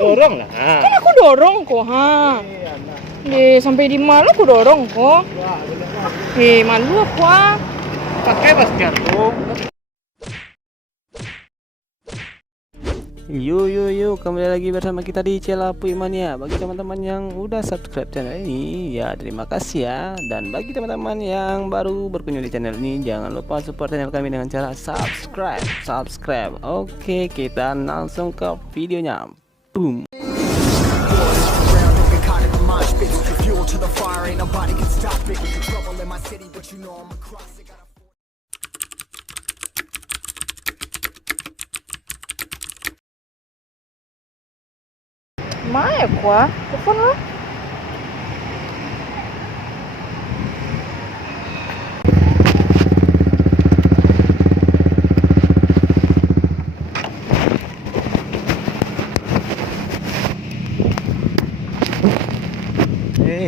Dorong lah. Kan aku dorong kok, ha. Sampai di malu aku dorong kok. Malu aku, ha. Pakai masker tuh. Yuk, kembali lagi bersama kita di Celapuy Mania. Bagi teman-teman yang udah subscribe channel ini, ya terima kasih ya. Dan bagi teman-teman yang baru berkunjung di channel ini, jangan lupa support channel kami dengan cara subscribe. Oke, kita langsung ke videonya. Boom. Mana aku, ha? Telepon lo.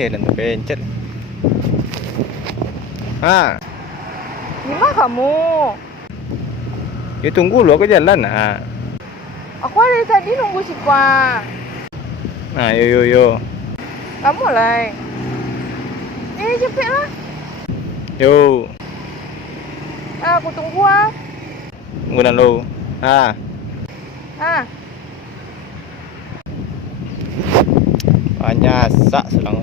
Dan pencet. Ah, Gimana kamu? ya tunggu lu, aku jalan. Nah, Aku dari tadi nunggu si Kwa. nah yo. Kamu lah. Cepet lah. Yo, Aku tunggu, ha. tunggu lu. Ah, panyasak selang.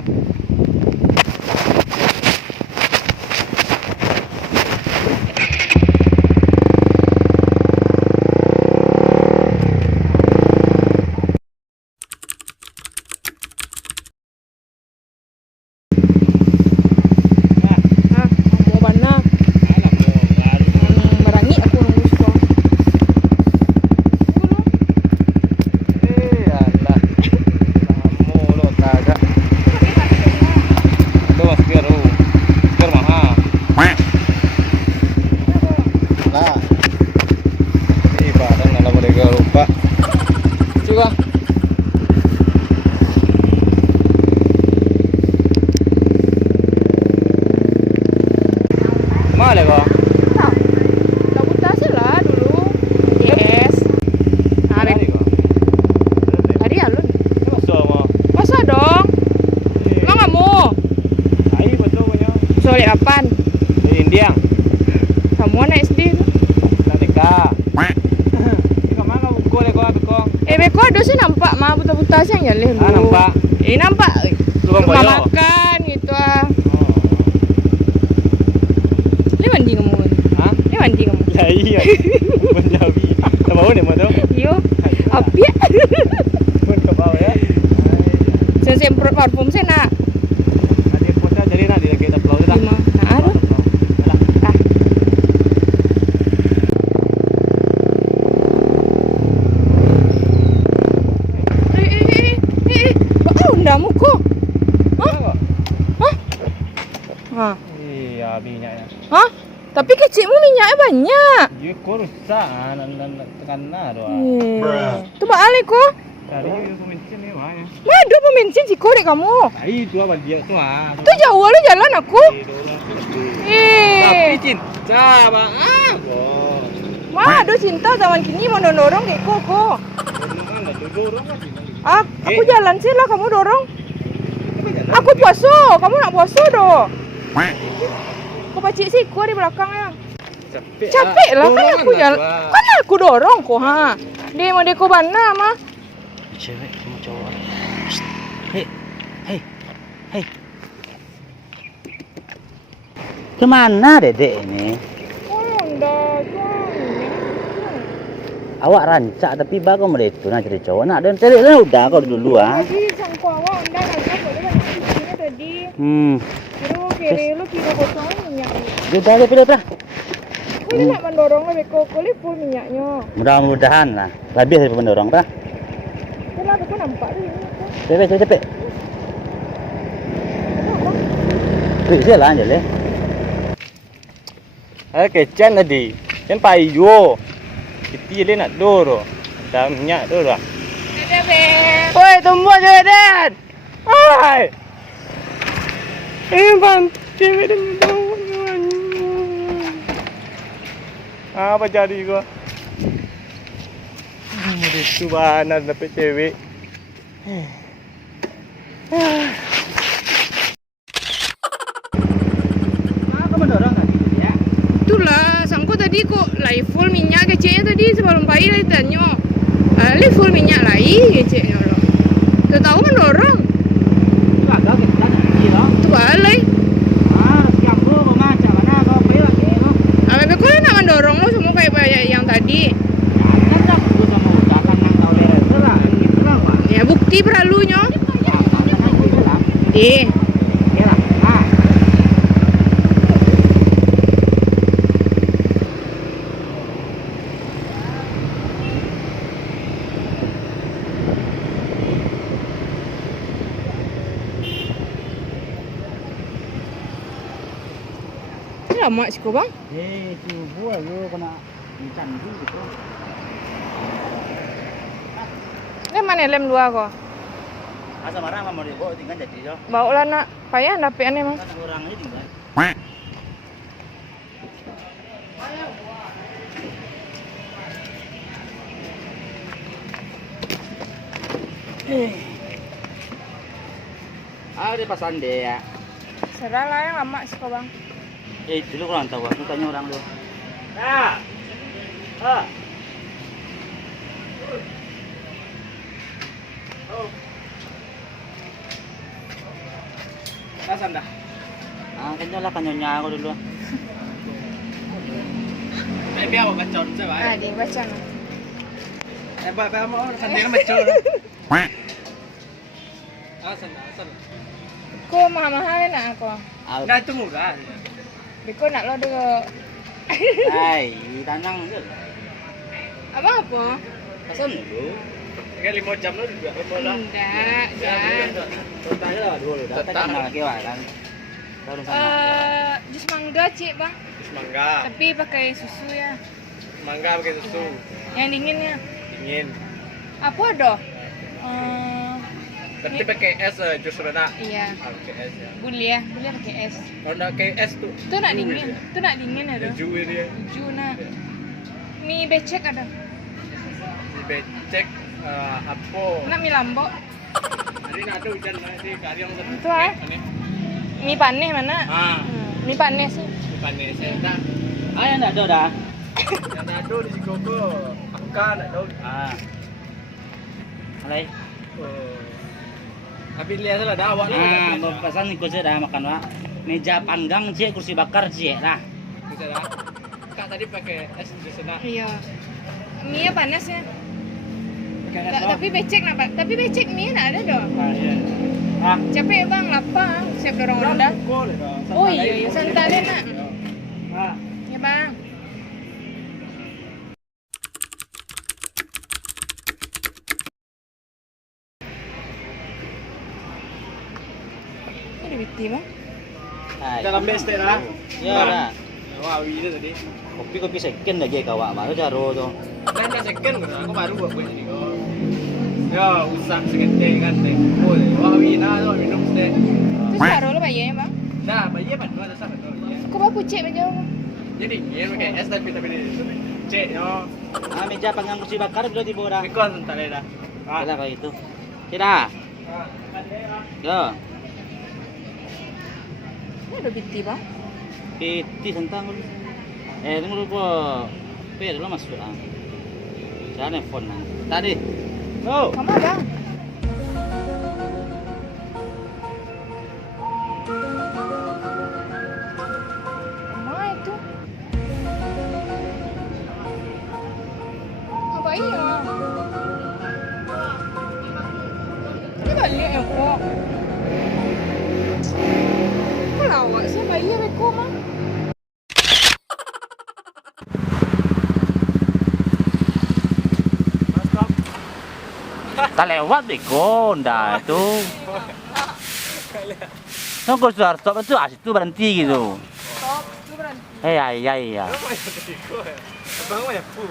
Mau mana? Merangi aku nunggu si Kwa. Alah, kamu lo kagak. Itu masker lu, masker mahal. Lah, badan ala mereka lupa. Coba. Mana kau? Sabotase lah dulu. Yes. Hari kau. Hari alun. Masuk mau. Masa dong? Emang nggak mau? Ayo betul punya. Soalnya apaan? Di India. Kamu anak SD tu. Nanti Di mana kau boleh kau kau? Beko ada sih nampak mah buta-buta sih yang jalan. Ah, nampak. Nampak. Lu kan Rumah boyo. makan gitu ah. Oh. Ini mandi kamu. Hah? Ini mandi kamu. Ya iya. Punjabi. Sama mana mau tu? Yo. Api. Pun ke bawah ya. Saya semprot parfum saya nak. Nanti puasa jadi nak dia kita pulau dah. Lima. Nah, aduh. Ah. Oh, undamu kok. Hah? Iya minyaknya. Hah? Tapi kecilmu minyaknya banyak. Ya kau rusak nan tekan doa. Tuh balik kok. Dari itu pemincin ni mana? Madu pemencin si korek kamu. Ai tu apa dia tu ah. Tuh jauh lu jalan aku. Tapi cinta apa? Kau. Madu cinta zaman kini mau dorong kayak kok. Mana tu dorong lagi. Aku jalan sih lah, kamu dorong. Aku puasa, kamu nak puasa doh. Kau pacik sih, aku di belakangnya. Capek lah kan aku jalan. Kan aku dorong kok, ha. Dia mau deko bana mah. Cewek sama cowok. Hei. Kemana dedek ini? Oh, ndak Awak rancak tapi bagus mereka nak cari cowok. Nak dan cari lah udah kau dulu ah. Tadi sang kuawa ndak nggak boleh banyak isinya tadi. Kiro kiri lu kiro kosong minyak. Sudah pilih dah. Aku ini nak mendorong lebih kok full minyaknya. Mudah-mudahan lah. Lebih dari pendorong dah. Kenapa kau nampak tu ini? Cepet. Wih, saya lah je. Kecen tadi. Kan payu. Kita le nak doro. Dah minyak doro. Ada beb. Oi, tunggu je Dan. Hai. Bang, cewek dia apa jadi gua? Subhanallah dapat cewek. Kamu mendorong nggak gitu ya? Itulah, sangko tadi kok lai full minyak keceknya tadi sebelum pagi lai tanya. Ali full minyak lai keceknya loh. Tuh tahu mendorong. Itu agak kita nanti loh. Tuh alai. Siang dulu macam mana kau beli lagi lo? Apa kok nak mendorong lo semua kayak yang tadi. Kan tak perlu sama udah kan nang tahu leher lah gitu lah pak. Ya bukti peralunya. Kan gitu lah. Deh. Oke lah. Lama sih kok bang. Itu buah yo kena candu gitu. Lem mana lem dua kok? Asa marah sama mau dibawa tinggal jadi yo. Bawa lah nak. Payah dapet aneh mah. Kan orang aja tinggal. Di pasan deh ya. Serah lah yang lama sih kok bang. Dulu kurang tahu, aku tanya orang dulu. Nah, Kasan dah. Kanya lah kanyonya aku dulu. Biar aku baca coba. Di baca nah. Bapak mau sendiri baca. Asan. Kok mahal-mahal nak aku. Nah itu murah. Biko nak lo dulu. Hai, tanang je. Abang apa? Kasan dulu. Kan 5 jam lu juga bola. Enggak, jangan. Tanya lah dulu. Datang lagi wah kan. Jus mangga cik bang. Jus mangga. Tapi pakai susu ya. Mangga pakai susu. Yang dinginnya. Dingin. Apa dah? Berarti pakai es jus reda. Iya. Pakai es ya. Boleh pakai es. Kalau nak pakai es tuh. Itu nak dingin. Itu nak dingin ada. Jus dia. Hijau nak. Mie becek ada. Becek apa? Nak mie lambok. Hari nak ada hujan nanti kari yang Itu ah. Mie panih mana? Mie panih sih. Pakai es tak. Yang ada dah. Yang ada di Sikoko. Akan ada. Alay. Tapi lihat lah dah awak lah. Mau pesan ikut saya dah makan wak. Meja panggang cie, kursi bakar cie lah. Bisa dah. Kak tadi pakai es di sana. Iya. Mie panas ya. Pakai es. Tapi becek nak, tapi becek mie nak ada dah. Iya. Capek bang, lapar. Siap dorong rendah. Oh iya, santai nak. Ya bang. Ini biti bang. Dalam beste lah. Ya dah. Wah, ini tadi. Kopi second lagi kawak baru jaro tuh. Kan second aku baru buat ini kok. Ya, usah seketik kan teh. Oh, wah wina tu minum teh. Itu taruh lo bayarnya bang. Nah, bayar bantu ada sama tu. Aku bawa pucik aja bang. Jadi dia pakai es tapi cek yo. Meja panggang kursi bakar sudah dibawa dah. Ikon entar dah. Ada kayak itu. Tidak. Yo. Ini ada biti bang. Piti tentang tunggu dulu. Dulu masuk lah. Jangan phone lah. Tadi. Oh. Kamu ada? Mana itu? Apa iya? Ini balik ya kok. Kok lawak sih bayi beko mah? Tak lewat beko, ndak itu. Nunggu sudah stop itu asik itu berhenti gitu. Stop, itu berhenti. Iya. Bang banyak pu.